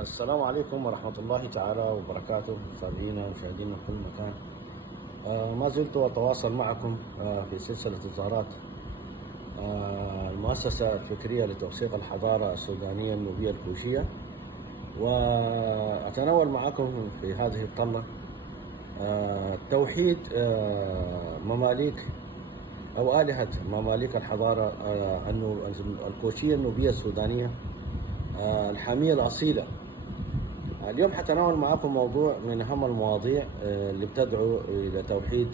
السلام عليكم ورحمة الله تعالى وبركاته، متابعينا ومشاهدينا في كل مكان. ما زلت أتواصل معكم في سلسلة الزهرات، المؤسسة الفكرية لتوثيق الحضارة السودانية النوبية الكوشية، وأتناول معكم في هذه الطلة توحيد مماليك أو آلهة مماليك الحضارة الكوشية النوبية السودانية الحامية الأصيلة. اليوم حتناول معكم موضوع من أهم المواضيع اللي بتدعو إلى توحيد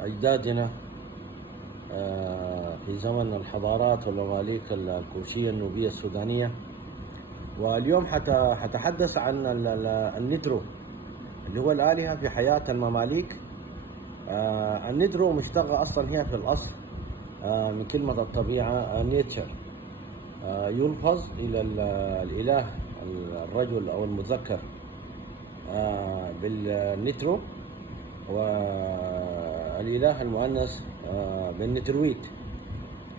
أجدادنا في زمن الحضارات والمماليك الكوشية النوبية السودانية. واليوم حتحدث عن الندرو اللي هو الآلهة في حياة المماليك. الندرو مشتقة أصلا هي في الأصل من كلمة الطبيعة نيتشر، يلفظ إلى الإله الرجل أو المذكر بالنترو، والإله المؤنث بالنترويت،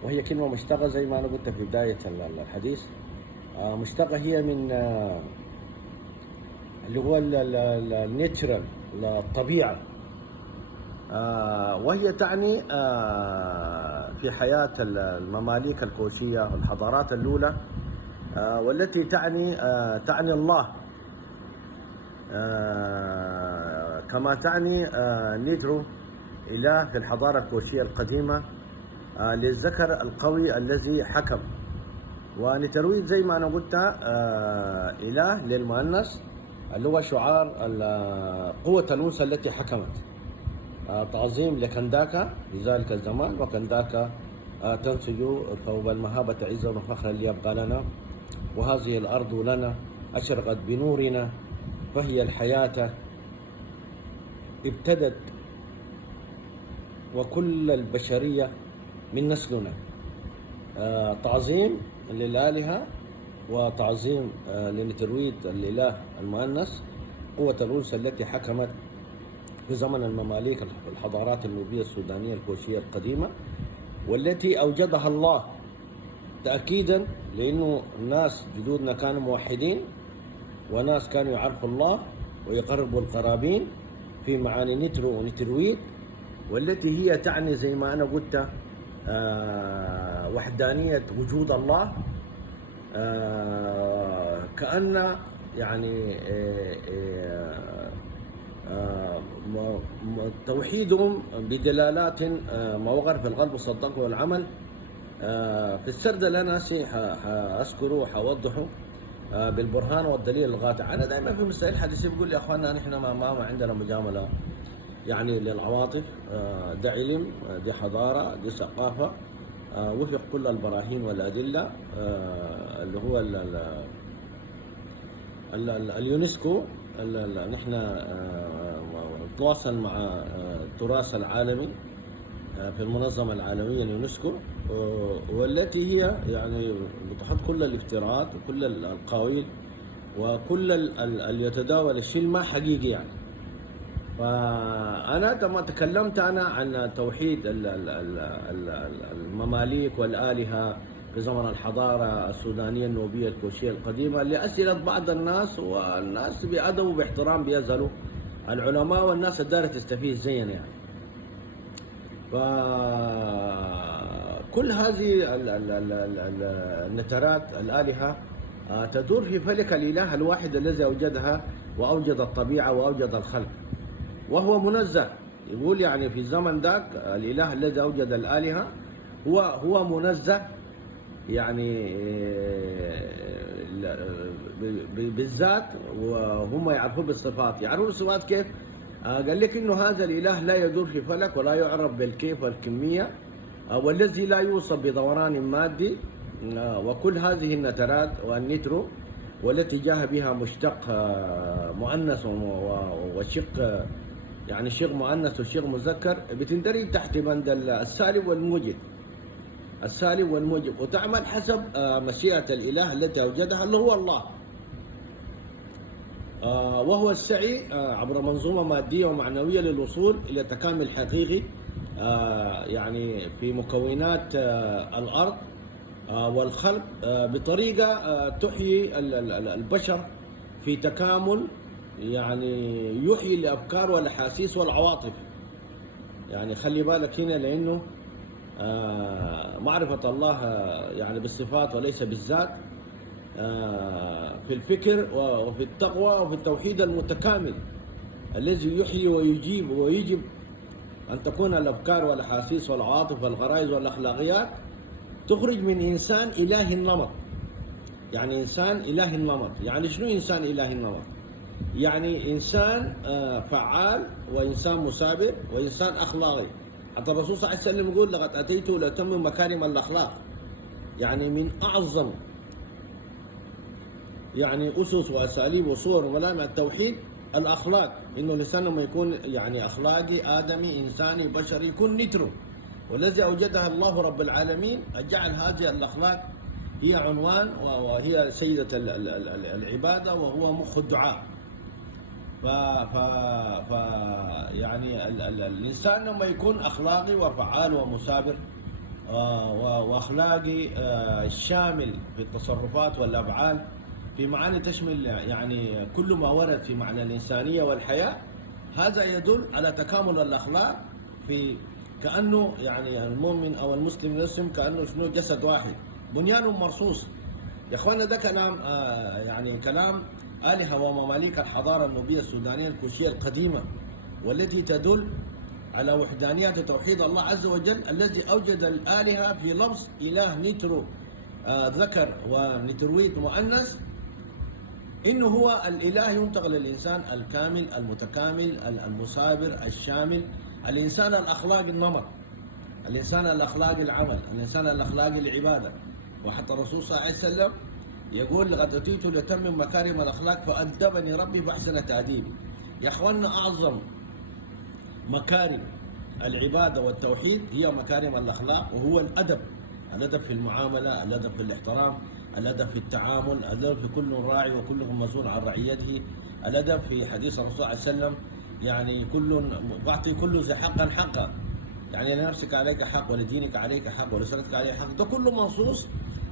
وهي كلمة مشتقة زي ما أنا قلت في بداية الحديث. مشتقة هي من اللي هو النيتشرال، الطبيعة، وهي تعني في حياة المماليك الكوشية والحضارات الأولى، والتي تعني الله، كما تعني نيدرو إله في الحضارة الكوشية القديمة للذكر القوي الذي حكم، ونترويد زي ما أنا قلت إله للمؤنث اللي هو شعار قوة الأنثى التي حكمت، تعظيم لكنداكا في ذلك الزمان. وكنداكا تنسج ثوب المهابة عزا وفخرا ليبقى لنا، وهذه الأرض لنا أشرقت بنورنا، فهي الحياة ابتدت وكل البشرية من نسلنا. تعظيم للآلهة وتعظيم لنترويد الإله المؤنث قوة الأنثى التي حكمت في زمن المماليك الحضارات النوبية السودانية الكوشية القديمة، والتي أوجدها الله تأكيدا، لأنه الناس جدودنا كانوا موحدين، وناس كانوا يعرفوا الله ويقربوا القرابين في معاني نترو ونترويد، والتي هي تعني زي ما أنا قلت وحدانية وجود الله، كأن يعني توحيدهم بدلالات ما وقر في القلب والصدق والعمل. في السرد اللي أنا حأذكره وحوضحه بالبرهان والدليل القاطع. أنا دائما في مسائل الحديثية بقول يا أخواننا نحن ما عندنا مجاملة يعني للعواطف، ده علم، دي حضارة، دي ثقافة، وفق كل البراهين والأدلة اللي هو اليونسكو. نحن نتواصل مع التراث العالمي في المنظمة العالمية اليونسكو، والتي هي يعني بتحط كل الافتراءات وكل القواعد وكل اللي يتداول الشيء ما حقيقي يعني. فأنا تكلمت عن توحيد المماليك والآلهة في زمن الحضارة السودانية النوبية الكوشية القديمة لأسئلة بعض الناس، والناس بأدب وباحترام بيسألوا العلماء والناس الدارة تستفيد زينا يعني. فكل هذه النترات الآلهة تدور في فلك الإله الواحد الذي أوجدها وأوجد الطبيعة وأوجد الخلق، وهو منزه. يقول يعني في الزمن ذاك الإله الذي أوجد الآلهة هو منزه، يعني بالذات، وهم يعرفوا بالصفات. يعرفوا بالصفات كيف؟ قال لك إنه هذا الإله لا يدور في فلك ولا يعرف بالكيف والكمية، والذي لا يوصف بدوران مادي. وكل هذه النترات والنترو والتي جاء بها مشتق مؤنث وشق، يعني شق مؤنث وشق مذكر، بتندرج تحت بند السالب والموجب، السالب والموجب، وتعمل حسب مشيئة الإله التي أوجدها اللي هو الله، وهو السعي عبر منظومة مادية ومعنوية للوصول إلى تكامل حقيقي يعني في مكونات الأرض والخلق بطريقة تحيي البشر في تكامل، يعني يحيي الأفكار والأحاسيس والعواطف. يعني خلي بالك هنا، لأنه معرفة الله يعني بالصفات وليس بالذات، في الفكر وفي التقوى وفي التوحيد المتكامل الذي يحيي ويجيب، ويجب أن تكون الأفكار والأحاسيس والعواطف والغرائز والأخلاقيات تخرج من إنسان إله النمط. يعني إنسان إله النمط، يعني شنو إنسان إله النمط؟ يعني إنسان فعال، وإنسان مثابر، وإنسان أخلاقي. حتى الرسول صلى الله عليه وسلم يقول: لقد أتيته لأتمم مكارم الأخلاق. يعني من أعظم يعني أسس وأساليب وصور وملامح التوحيد الأخلاق، إنه الإنسان لما يكون يعني أخلاقي، آدمي، إنساني، بشري، يكون نتره. والذي أوجدها الله رب العالمين جعل هذه الأخلاق هي عنوان وهي سيدة العبادة، وهو مخ الدعاء. ف يعني الإنسان لما يكون أخلاقي وفعال ومثابر وأخلاقي شامل في التصرفات والأفعال في معاني تشمل يعني كل ما ورد في معنى الإنسانية والحياة، هذا يدل على تكامل الأخلاق. في كأنه يعني المؤمن أو المسلم يرسم كأنه شنو جسد واحد بنيان مرصوص. يا إخوانا ده كلام يعني كلام آلهة ومماليك الحضارة النوبية السودانية الكوشية القديمة، والتي تدل على وحدانية توحيد الله عز وجل، الذي أوجد الآلهة في لفظ إله نيترو ذكر ونيترويت مؤنث، إنه هو الإله ينطق للإنسان الكامل المتكامل المثابر الشامل، الإنسان الأخلاقي النمط، الإنسان الأخلاقي العمل، الإنسان الأخلاقي العبادة. وحتى الرسول صلى الله عليه وسلم يقول: لقد أتيت لأتمم مكارم الأخلاق فأدبني ربي فأحسن تأديبي. يا أخوانا، أعظم مكارم العبادة والتوحيد هي مكارم الأخلاق، وهو الأدب. الأدب في المعاملة، الأدب في الاحترام، الأدب في التعامل، الأدب في كل راعي وكلهم مسؤول عن رعيته، الأدب في حديث الرسول صلى الله عليه وسلم يعني بعطي كل ذي حقا حقا. يعني لنفسك عليك حق، ولدينك عليك حق، ولسانك عليك حق. ده كله منصوص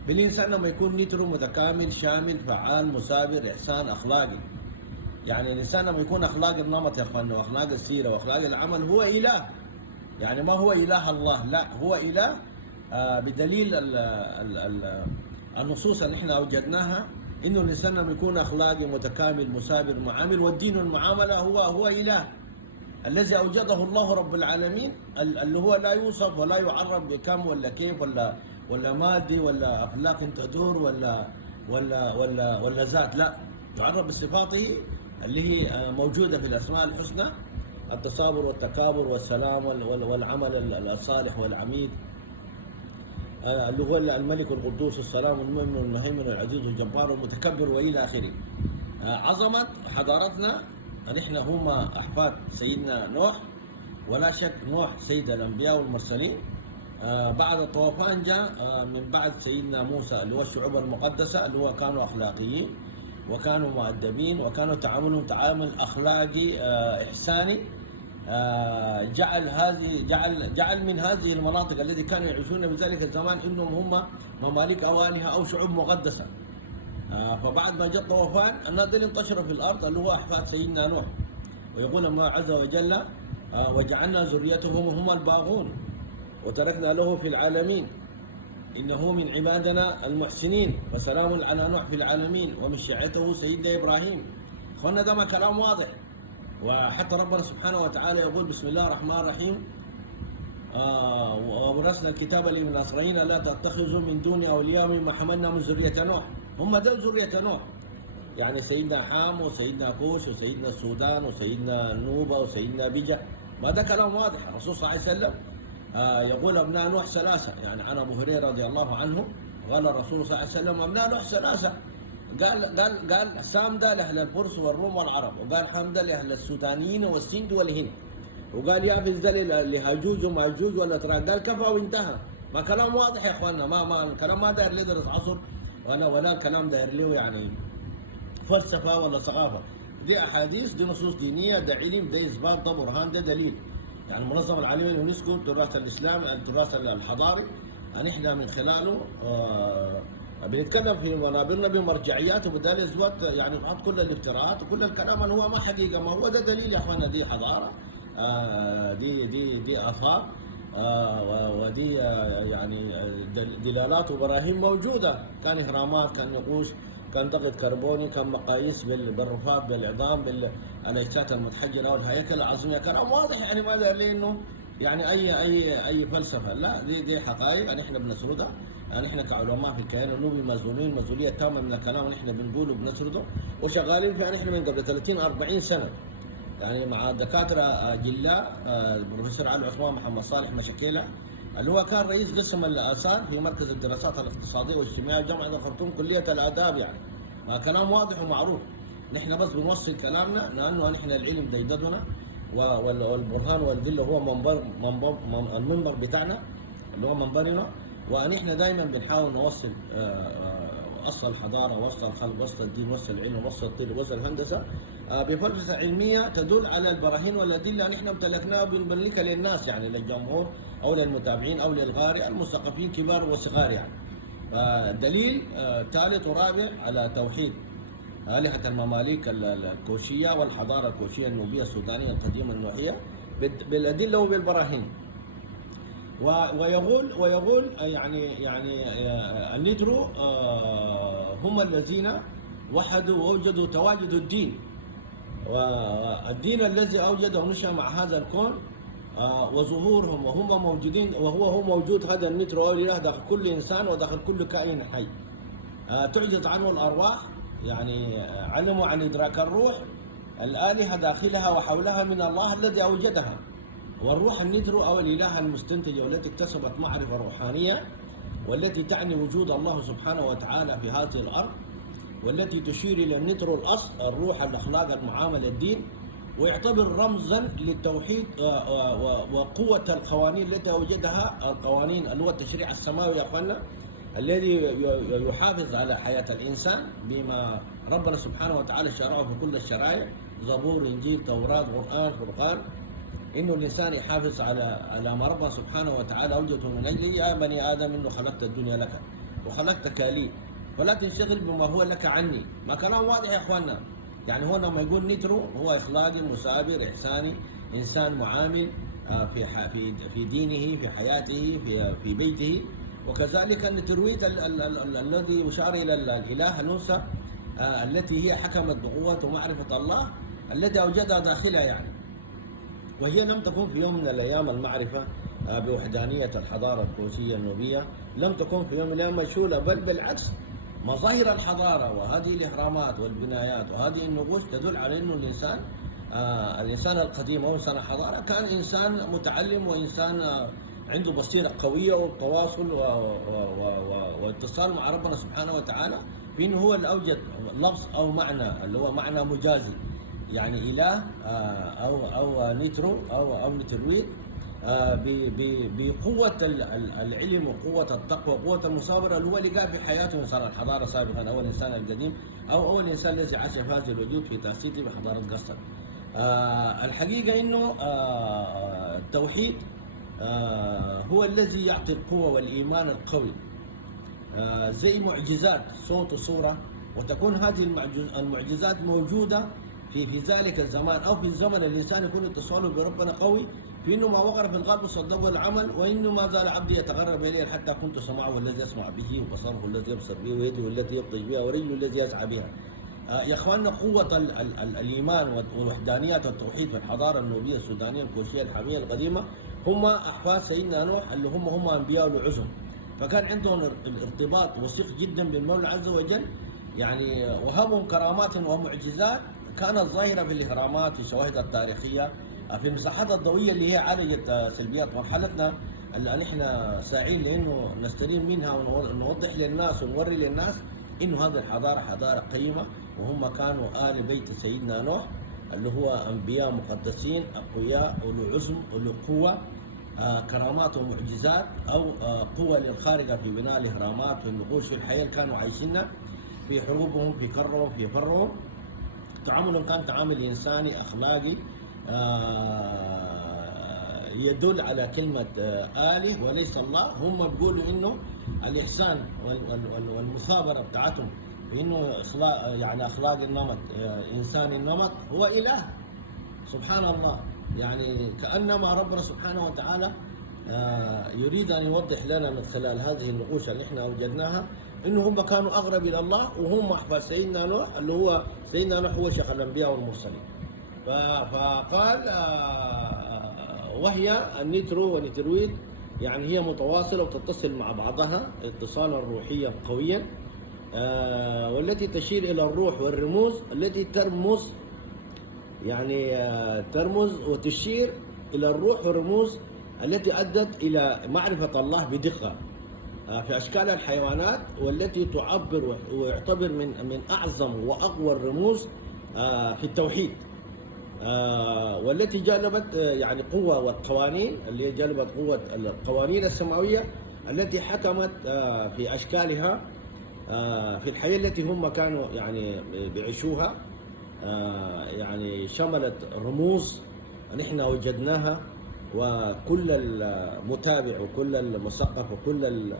بالإنسان لما يكون نيترو متكامل شامل فعال مثابر إحسان أخلاقي. يعني الإنسان لما يكون أخلاقي النمط يا أخوانا، وأخلاق السيرة وأخلاق العمل، هو إله. يعني ما هو إله الله، لا، هو إله بدليل النصوص اللي احنا أوجدناها، إنه الإنسان لما يكون أخلاقي متكامل مثابر معامل، والدين والمعاملة هو إله الذي أوجده الله رب العالمين، اللي هو لا يوصف ولا يعرف بكم ولا كيف ولا مادي ولا أخلاق تدور ولا ذات، لا، يعرف بصفاته اللي هي موجودة في الأسماء الحسنى: التصابر والتكابر والسلام والعمل الصالح والعميد، اللي هو الملك القدوس السلام المؤمن المهيمن العزيز الجبار المتكبر وإلى آخره. عظمة حضارتنا نحن هم أحفاد سيدنا نوح، ولا شك نوح سيد الأنبياء والمرسلين. بعد الطوفان جاء من بعد سيدنا موسى اللي هو الشعوب المقدسة، اللي هو كانوا أخلاقيين وكانوا مؤدبين وكانوا تعاملهم تعامل أخلاقي إحساني. جعل من هذه المناطق التي كانوا يعيشون بذلك الزمان انهم هم مماليك او الهه او شعوب مقدسه. فبعد ما جاء الطوفان الناس دول انتشروا في الارض، اللي هو احفاد سيدنا نوح. ويقول الله عز وجل: وجعلنا ذريتهم هم الباغون وتركنا له في العالمين انه من عبادنا المحسنين وسلام على نوح في العالمين ومن شيعته سيدنا ابراهيم. اخوانا ده ما كلام واضح. وحتى ربنا سبحانه وتعالى يقول: بسم الله الرحمن الرحيم: وورثنا الكتاب لبني إسرائيل لا تتخذوا من دون أولياء مما حملنا من ذرية نوح. هم ده ذرية نوح، يعني سيدنا حام وسيدنا كوش وسيدنا السودان وسيدنا نوبة وسيدنا بيجا. ما ده كلام واضح. الرسول صلى الله عليه وسلم يقول: أبناء نوح ثلاثة. يعني عن أبو هريرة رضي الله عنه قال الرسول صلى الله عليه وسلم: أبناء نوح ثلاثة. قال سام ده لأهل الفرس والروم والعرب، وقال حام ده لأهل السودانيين والسند والهند، وقال يافز ده لهجوج وماجوج والأتراك. قال كفى وانتهى. ما كلام واضح يا اخواننا. ما كلام ما داير له درس عصر ولا كلام داير له يعني فلسفه ولا ثقافه. دي احاديث، دي نصوص دينيه، ده علم، ده اثبات، ده برهان، ده دليل. يعني المنظمه العالميه اليونسكو تراث الاسلام، التراث الحضاري، ان احنا من خلاله بنتكلم في منابرنا بمرجعيات وبدال الزوات، يعني نحط كل الافتراءات وكل الكلام اللي هو ما حقيقه، ما هو ده دليل يا اخوانا، دي حضاره، دي اثار، ودي يعني دلالات وبراهين موجوده، كان اهرامات، كان نقوش، كان ضغط كربوني، كان مقاييس بالرفات، بالعظام، بالاجساد المتحجره والهياكل العظميه، كلام واضح يعني، ما دار لي انه يعني اي فلسفه، لا دي حقائق يعني احنا بنسردها، يعني احنا كعلماء في الكيان النوبي مسؤولين مسؤوليه تامه من الكلام اللي احنا بنقوله وبنسرده، وشغالين فيه يعني احنا من قبل 30 40 سنه، يعني مع دكاتره جلاء، البروفيسور علي عثمان، محمد صالح مشاكيله، اللي هو كان رئيس قسم الاثار في مركز الدراسات الاقتصاديه والاجتماعيه جامعه الخرطوم كليه الاداب، يعني ما كلام واضح ومعروف، نحن بس بنوصل كلامنا لانه نحن العلم ديددنا والبرهان والدله هو المنبر بتاعنا اللي هو منبرنا، ونحن دائما بنحاول نوصل وصل الحضاره، وصل الخلق، وصل الدين، وصل العلم، وصل الطب، وصل الهندسه بفلسفه علميه تدل على البراهين والادله نحن امتلكناها وبنملكها للناس، يعني للجمهور او للمتابعين او للقارئ المثقفين كبار وصغار يعني. دليل ثالث ورابع على توحيد آلهة المماليك الكوشية والحضارة الكوشية النوبية السودانية القديمة النوحية بالأدلة وبالبراهين. ويقول يعني النيدرو هم الذين وحدوا ووجدوا تواجد الدين، والدين الذي أوجد ونشأ مع هذا الكون وظهورهم وهم موجودين، وهو موجود هذا النيدرو أو الإله داخل كل إنسان وداخل كل كائن حي. تعجز عنه الأرواح، يعني علموا عن إدراك الروح، الآلهة داخلها وحولها من الله الذي أوجدها، والروح النيدرو أو الإله المستنتجة والتي اكتسبت معرفة روحانية، والتي تعني وجود الله سبحانه وتعالى في هذه الأرض، والتي تشير إلى النيدرو الأصل، الروح، الأخلاق، المعاملة، الدين، ويعتبر رمزا للتوحيد وقوة القوانين التي أوجدها، القوانين اللي هو التشريع السماوي يا أخوانا، الذي يحافظ على حياة الإنسان بما ربنا سبحانه وتعالى شرعه في كل الشرائع، زبور، إنجيل، توراة، قرآن، فرقان، إنه الإنسان يحافظ على ما ربنا سبحانه وتعالى أوجده من أجله. يا بني آدم إنه خلقت الدنيا لك وخلقتك لي فلا تنشغل بما هو لك عني. ما كلام واضح يا إخواننا، يعني هو لما يقول نيدرو هو إخلاقي، مثابر، إحساني، إنسان معامل في دينه، في حياته، في بيته. وكذلك النترويت الذي يشار إلى الإله الأنثى التي هي حكمت بقوة ومعرفة الله التي أوجدها داخلها يعني، وهي لم تكن في يوم من الأيام المعرفة بوحدانية الحضارة الكوشية النوبية، لم تكن في يوم من الأيام مشهولة، بل بالعكس مظاهر الحضارة وهذه الإهرامات والبنايات وهذه النقوش تدل على أنه الإنسان القديم أو إنسان الحضارة كان إنسان متعلم وإنسان عنده بصيرة قوية وتواصل واتصال مع ربنا سبحانه وتعالى، بأنه هو اللي أوجد لفظ أو معنى اللي هو معنى مجازي، يعني إله أو نيترو أو نترويد بقوة العلم وقوة التقوى وقوة المثابرة اللي هو لقاه في حياته إنسان الحضارة سابقا أو الإنسان القديم أو أول إنسان الذي عاش في هذا الوجود في تأسيسه بحضارة قصر. الحقيقة إنه التوحيد هو الذي يعطي القوة والإيمان القوي، زي معجزات صوت وصورة، وتكون هذه المعجزات موجودة في ذلك الزمان أو في الزمن الإنسان يكون اتصاله بربنا قوي، في إنه ما وقر في القلب صدقه العمل، وإنه ما زال عبدي يتقرب إليه حتى كنت سمعه الذي يسمع به، وبصره الذي يبصر به، ويده التي يبطش بها، ورجله الذي يسعى بها. يا اخواننا قوة الإيمان والوحدانية والتوحيد في الحضارة النوبية السودانية الكوشية الحامية القديمة هم أحفاد سيدنا نوح اللي هم أنبياء العزم، فكان عندهم الارتباط وثيق جدا بالمولى عز وجل، يعني وهبهم كرامات ومعجزات كانت ظاهرة في الإهرامات، في الشواهد التاريخية، في المساحات الضوئية اللي هي عالجت سلبيات مرحلتنا اللي نحن ساعين لأنه نستلم منها ونوضح للناس ونوري للناس إنه هذه الحضارة حضارة قيمة، وهم كانوا آل بيت سيدنا نوح اللي هو أنبياء مقدسين أقوياء أولو عزم أولو قوة، كرامات ومعجزات أو قوة للخارقة في بناء الإهرامات، في النقوش، في الحياة اللي كانوا عايشينها، في حروبهم، في كرهم، في فرهم. تعاملهم كان تعامل إنساني أخلاقي يدل على كلمة آله وليس الله. هم بيقولوا إنه الإحسان والمثابرة بتاعتهم بإنه يعني أخلاق النمط، إنسان النمط هو إله. سبحان الله، يعني كأنما ربنا سبحانه وتعالى يريد أن يوضح لنا من خلال هذه النقوش اللي احنا وجدناها إنه هم كانوا أقرب إلى الله، وهم أحفاد سيدنا نوح، اللي هو سيدنا نوح هو شيخ الأنبياء والمرسلين. فقال وهي النترو والنترويد يعني هي متواصلة وتتصل مع بعضها اتصالا روحيا قويا، والتي تشير إلى الروح والرموز التي ترمز، يعني ترمز وتشير إلى الروح والرموز التي أدت إلى معرفة الله بدقة في أشكال الحيوانات، والتي تعبر ويعتبر من أعظم وأقوى الرموز في التوحيد، والتي جلبت يعني قوة والقوانين اللي جلبت قوة القوانين السماوية التي حكمت في أشكالها في الحياة التي هم كانوا يعني بيعيشوها. يعني شملت رموز نحن وجدناها، وكل المتابع وكل المثقف وكل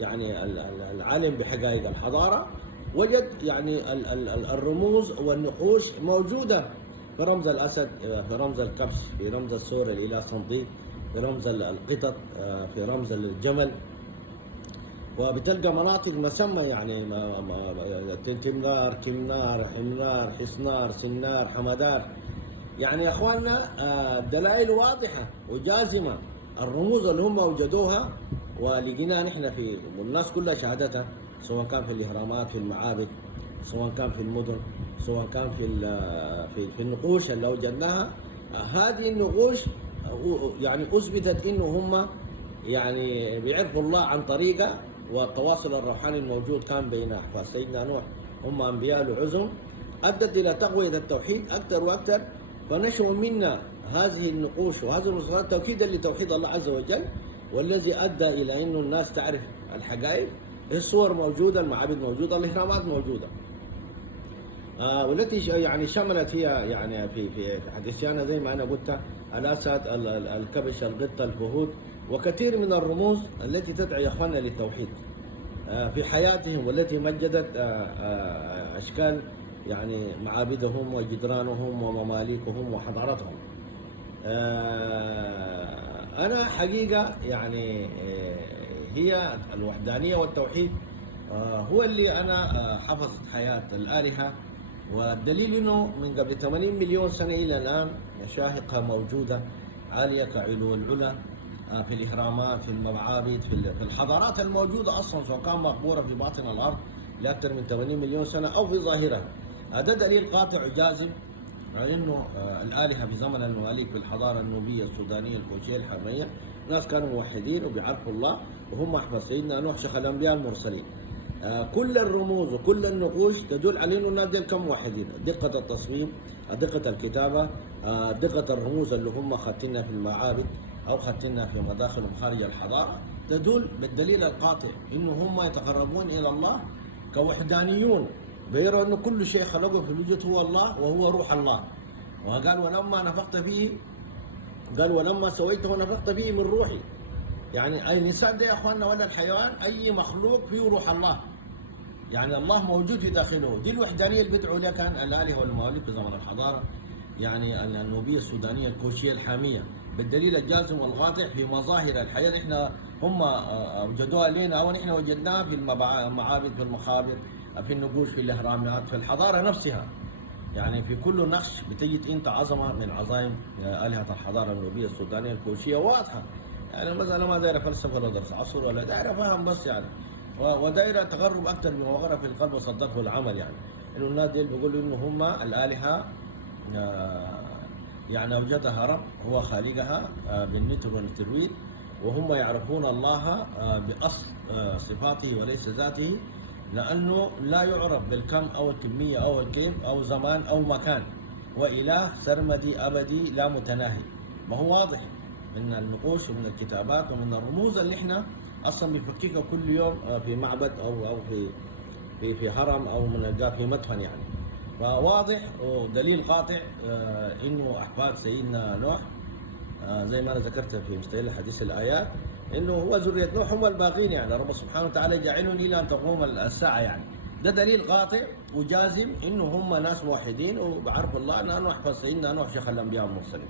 يعني العالم بحقائق الحضارة وجد يعني الرموز والنقوش موجودة في رمز الأسد، في رمز الكبش، في رمز السور الإله صنديق، في رمز القطط، في رمز الجمل. وبتلقى مناطق مسمى يعني تمنار، كمنار، حمنار، حصنار، سنار، حمدار. يعني يا اخواننا دلائل واضحه وجازمه، الرموز اللي هم وجدوها ولقيناها نحن في والناس كلها شهدتها، سواء كان في الاهرامات، في المعابد، سواء كان في المدن، سواء كان في النقوش اللي وجدناها. هذه النقوش يعني اثبتت انه هم يعني بيعرفوا الله عن طريقه، والتواصل الروحاني الموجود كان بين احفاد سيدنا نوح هم انبياء العزم، ادت الى تقويه التوحيد اكثر واكثر. فنشأ منا هذه النقوش وهذه المصطلحات توكيدا لتوحيد الله عز وجل، والذي ادى الى انه الناس تعرف الحقائق. الصور موجوده، المعابد موجوده، الاهرامات موجوده، والتي يعني شملت هي يعني في حديثيانا زي ما انا قلت الاسد، الكبش، القطه، الفهود، وكثير من الرموز التي تدعي يا اخواننا للتوحيد في حياتهم، والتي مجدت اشكال يعني معابدهم وجدرانهم ومماليكهم وحضارتهم. انا حقيقه يعني هي الوحدانيه والتوحيد هو اللي انا حفظت حياه الالهه، والدليل انه من قبل 80 مليون سنه الى الان مشاهقها موجوده عاليه كعلو العلا في الاهرامات، في المعابد، في الحضارات الموجوده اصلا، سواء كان مقبوره في باطن الارض لاكثر من 80 مليون سنه او في ظاهرها. هذا دليل قاطع وجازم على انه الالهه في زمن المماليك في الحضاره النوبيه السودانيه الكوشيه الحرميه ناس كانوا موحدين وبيعرفوا الله، وهم احفاد سيدنا نوح شيخ الانبياء المرسلين. كل الرموز وكل النقوش تدل على انه الناس ديل كانوا موحدين، دقه التصميم، دقه الكتابه، دقه الرموز اللي هم خاتينها في المعابد او خاتينها في مداخلهم خارج الحضاره، تدل بالدليل القاطع انه هم يتقربون الى الله كوحدانيون، بيروا انه كل شيء خلقه في الوجود هو الله وهو روح الله. وقال ولما نفخت فيه، قال ولما سويته ونفخت فيه من روحي. يعني الانسان ده يا اخواننا ولا الحيوان، اي مخلوق فيه روح الله، يعني الله موجود في داخله. دي الوحدانيه اللي بيدعوا لها كان الالهه والمواليك في زمن الحضاره يعني النوبيه السودانيه الكوشيه الحاميه، بالدليل الجازم والقاطع في مظاهر الحياه اللي احنا هم وجدوها لنا او نحن وجدناها في المعابد، في المخابر، في النقوش، في الاهرامات، في الحضاره نفسها. يعني في كل نقش بتجد انت عظمه من عظائم الهه الحضاره النوبيه السودانيه الكوشيه واضحه. يعني المساله ما دايره فلسفه ولا درس عصر ولا دايره فهم بس يعني، ودايره تقرب اكثر من وغرة في القلب وصدقه العمل. يعني انه الناس دي بيقولوا انه هم الالهه يعني اوجدها رب هو خالقها بالنتر والترويد، وهم يعرفون الله باصل صفاته وليس ذاته، لانه لا يعرف بالكم او الكميه او الكيف او زمان او مكان، واله سرمدي ابدي لا متناهي. ما هو واضح من النقوش ومن الكتابات ومن الرموز اللي احنا اصلا بنفككها كل يوم في معبد او في هرم او بنلقاه في مدفن يعني. فواضح ودليل قاطع انه احفاد سيدنا نوح زي ما انا ذكرت في مستهل حديث الايات، انه هو ذريه نوح هم الباقين، يعني رب سبحانه وتعالى جاعلهم الى ان تقوم الساعه يعني. ده دليل قاطع وجازم انه هم ناس موحدين وبعرف الله ان نوح سيدنا نوح شيخ الانبياء والمرسلين.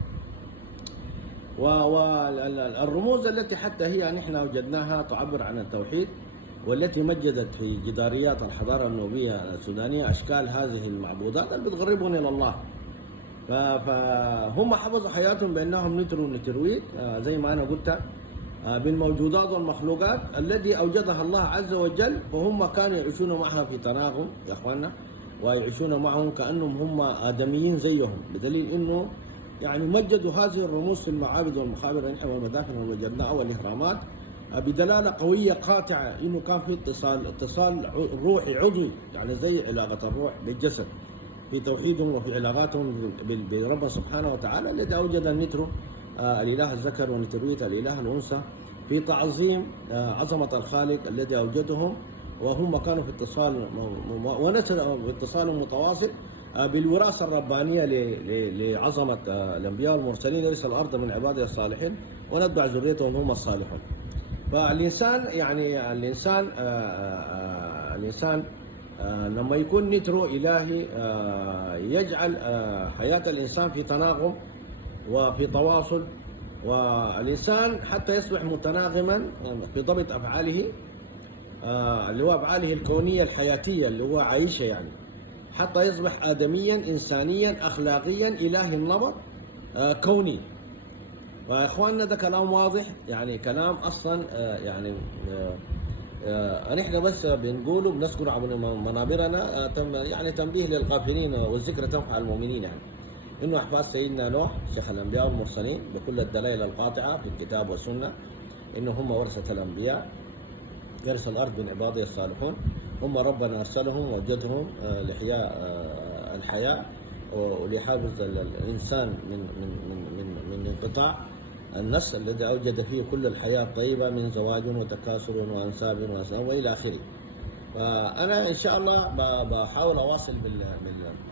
والرموز التي حتى هي نحن وجدناها تعبر عن التوحيد، والتي مجدت في جداريات الحضاره النوبيه السودانيه اشكال هذه المعبودات اللي بتقربهم الى الله. فهم حفظوا حياتهم بانهم نتروا نترويت زي ما انا قلت بالموجودات والمخلوقات التي اوجدها الله عز وجل، وهم كانوا يعيشون معها في تناغم يا اخواننا، ويعيشون معهم كانهم هم ادميين زيهم، بدليل انه يعني مجدوا هذه الرموز في المعابد والمقابر والمدافن والوجدناء والاهرامات بدلاله قويه قاطعه انه كان في اتصال روحي عضوي، يعني زي علاقه الروح بالجسد في توحيدهم وفي علاقاتهم برب سبحانه وتعالى الذي اوجد النترو الاله الذكر ونترويت الاله الانثى في تعظيم عظمه الخالق الذي اوجدهم، وهم كانوا في اتصال في اتصال متواصل بالوراثه الربانيه لعظمه الانبياء والمرسلين، يرث الارض من عباده الصالحين ونتبع ذريتهم هم الصالحون. فالانسان يعني الانسان لما يكون نترو الهي يجعل حياه الانسان في تناغم وفي تواصل، والانسان حتى يصبح متناغما في ضبط افعاله اللي هو افعاله الكونيه الحياتيه اللي هو عايشها، يعني حتى يصبح ادميا انسانيا اخلاقيا الهي النمط كوني. فاخواننا ده كلام واضح، يعني كلام اصلا يعني نحن بس بنقوله بنذكر عبر منابرنا يعني تنبيه للغافلين والذكر تنفع المؤمنين، يعني انه احفاد سيدنا نوح شيخ الانبياء والمرسلين بكل الدلائل القاطعه في الكتاب والسنه انه هم ورثه الانبياء، يرث الارض من عباده الصالحون، هم ربنا ارسلهم ووجدهم لاحياء الحياه ولحفظ الانسان من انقطاع النسل الذي اوجد فيه كل الحياه الطيبه من زواج وتكاثر وانساب والى اخره. فانا ان شاء الله بحاول اواصل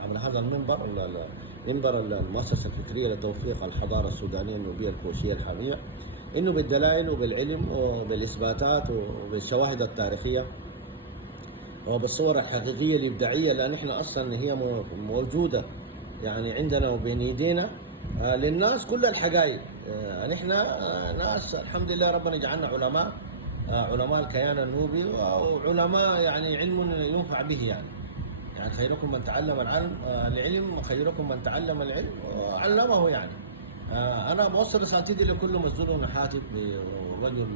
عبر هذا المنبر، منبر المؤسسه الفكريه لتوثيق الحضاره السودانيه النوبيه الكوشيه الحاميه، انه بالدلائل وبالعلم وبالاثباتات وبالشواهد التاريخيه وبالصور الحقيقيه الابداعيه، لان احنا اصلا هي موجوده يعني عندنا وبين ايدينا للناس كل الحقائق. نحن ناس الحمد لله ربنا جعلنا علماء الكيان النوبي، وعلماء يعني علم ينفع به، يعني خيركم من تعلم العلم وخيركم من تعلم العلم وعلمه. يعني انا بوصل رسالتي دي لكل مسؤول ونحاتب رجل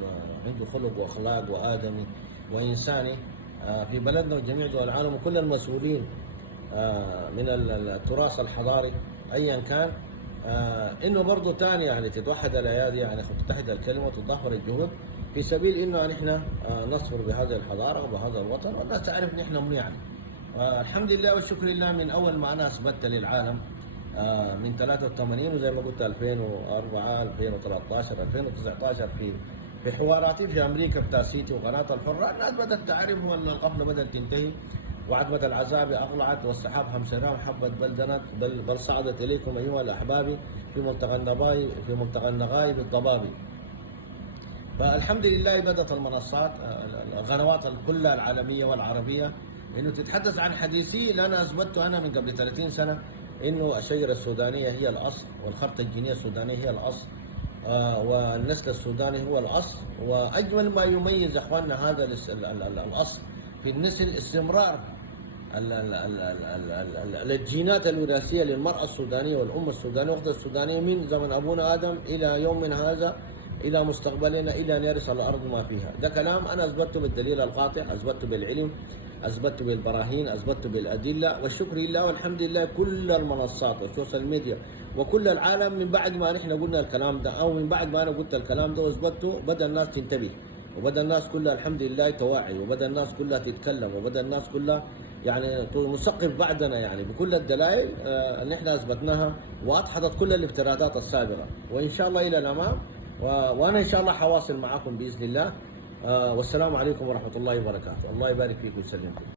عنده خلق واخلاق وادمي وانساني في بلدنا وجميع دول العالم، وكل المسؤولين من التراث الحضاري ايا كان، انه برضه ثاني يعني تتوحد الايادي، يعني تتحد الكلمه وتتضافر الجهود في سبيل انه نحن نصفر بهذه الحضاره وبهذا الوطن، والناس تعرف نحن منو يعني. الحمد لله والشكر لله من اول ما انا اثبتت للعالم من 83 وزي ما قلت 2004 2013 2019 في حواراتي في امريكا في تاسيتي وقناه الحره، الناس بدات تعرف والغفله بدات تنتهي، وعتبة العذاب أطلعت والسحاب همسرام حبت بل صعدت إليكم أيها الأحباب في ملتقى النغايب الضبابي. فالحمد لله بدأت المنصات القنوات كلها العالمية والعربية إنه تتحدث عن حديثي اللي أنا أثبته أنا من قبل 30 سنة، إنه الشجرة السودانية هي الأصل، والخرطة الجينية السودانية هي الأصل، والنسل السوداني هو الأصل. وأجمل ما يميز أخواننا هذا الأصل في النسل استمرار الجينات الوراثية للمرأة السودانية والأمة السودانية والأخت السودانية من زمن أبونا آدم إلى يومنا هذا إلى مستقبلنا إلى أن يرث الأرض ما فيها. ده كلام أنا أثبته بالدليل القاطع، أثبته بالعلم، أثبته بالبراهين، أثبته بالأدلة، والشكر لله والحمد لله. كل المنصات والسوشيال ميديا وكل العالم من بعد ما نحن قلنا الكلام ده أو من بعد ما أنا قلت الكلام ده وأثبته بدأ الناس تنتبه، وبدأ الناس كلها الحمد لله توعي، وبدأ الناس كلها تتكلم، وبدأ الناس كلها يعني مثقف بعدنا يعني بكل الدلائل اللي احنا اثبتناها وادحضت كل الافتراضات السابقه، وان شاء الله الى الامام. وانا ان شاء الله حواصل معكم باذن الله. والسلام عليكم ورحمه الله وبركاته. الله يبارك فيكم ويسلمكم.